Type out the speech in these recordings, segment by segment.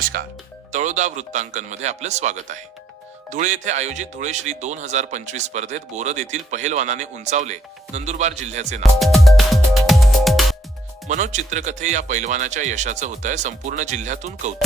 नमस्कार. तळोदा वृत्तांकनमध्ये आपलं स्वागत आहे. धुळे येथे आयोजित धुळे श्री दोन हजार पंचवीस स्पर्धेत बोरद येथील पहिलवानाने उंचावले नंदुरबार जिल्ह्याचे नाव. मनोज चित्रकथे या पैलवानाच्या यशाचं होत आहे संपूर्ण जिल्ह्यातून कौतुक.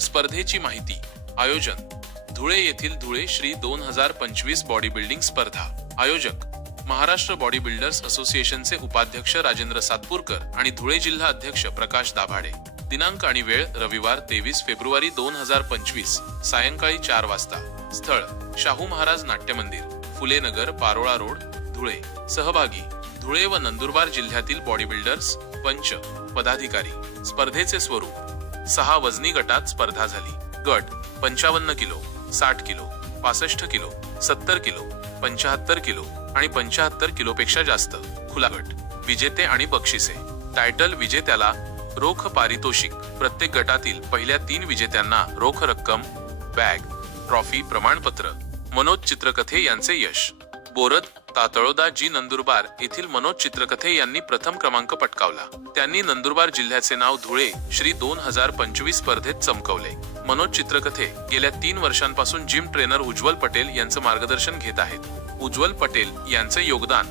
स्पर्धेची माहिती आयोजन धुळे येथील धुळे श्री दोन हजार पंचवीस बॉडी बिल्डिंग स्पर्धा. आयोजक महाराष्ट्र बॉडी बिल्डर्स असोसिएशनचे उपाध्यक्ष राजेंद्र सातपूरकर आणि धुळे जिल्हा अध्यक्ष प्रकाश दाभाडे. दिनांक आणि वेळ रविवार तेवीस फेब्रुवारी दोन हजार पंचवीस सायंकाळी चार वाजता. स्थळ शाहू महाराज नाट्य मंदिर फुले नगर पारोळा रोड धुळे. सहभागी धुळे व नंदुरबार जिल्ह्यातील बॉडी बिल्डर्स पंच पदाधिकारी. स्पर्धेचे स्वरूप सहा वजनी गटात स्पर्धा झाली. गट पंचावन्न किलो साठ किलो पासष्ट किलो सत्तर किलो पंचाहत्तर किलो आणि पंचाहत्तर किलोपेक्षा जास्त. खुला गट विजेते आणि बक्षिसे. टायटल विजेत्याला रोख पारितोषिक. प्रत्येक गटातील पहिल्या तीन विजेत्यांना रोख रक्कम बॅग ट्रॉफी प्रमाणपत्र. मनोज चित्रकथे यांचे यश. बोरद तातळोदा जी. नंदुरबार येथील मनोज चित्रकथे यांनी प्रथम क्रमांक पटकावला. त्यांनी नंदुरबार जिल्ह्याचे नाव धुळे श्री दोन हजार पंचवीस स्पर्धेत चमकवले. मनोज चित्रकथे गेल्या तीन वर्षांपासून जिम ट्रेनर उज्ज्वल पटेल यांचं मार्गदर्शन घेत आहेत. उज्ज्वल पटेल यांचे योगदान.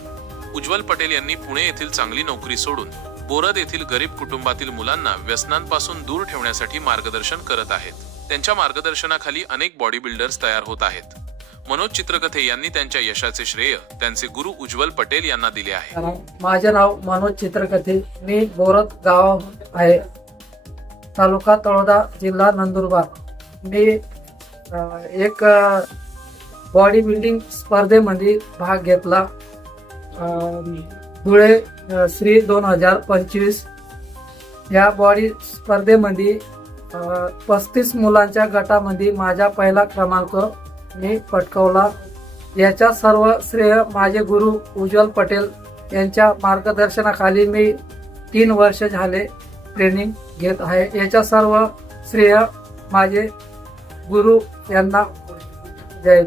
उज्ज्वल पटेल यांनी पुणे येथील चांगली नोकरी सोडून बोरद येथील गरीब कुटुंबातील मुलांना व्यसनांपासून दूर ठेवण्यासाठी मार्गदर्शन करत आहेत. त्यांच्या मार्गदर्शनाखाली अनेक बॉडी बिल्डर्स तयार होत आहेत. मनोज चित्रकथे यांनी त्यांच्या यशाचे श्रेय त्यांचे गुरु उज्ज्वल पटेल यांना दिले आहे. माझे नाव मनोज चित्रकथे. मी बोरत गाव आहे. तालुका तळोदा जिल्हा नंदुरबार. मी एक बॉडी बिल्डिंग स्पर्धेमध्ये भाग घेतला. धुळे श्री दोन हजार पंचवीस या बॉडी स्पर्धेमध्ये पस्तीस मुलांच्या गटामध्ये माझा पहिला क्रमांक मी पटकवला. याच्या सर्व श्रेय माझे गुरु उज्ज्वल पटेल यांच्या मार्गदर्शनाखाली मी तीन वर्ष झाले ट्रेनिंग घेत आहे. याच्या सर्व श्रेय माझे गुरु यांना जय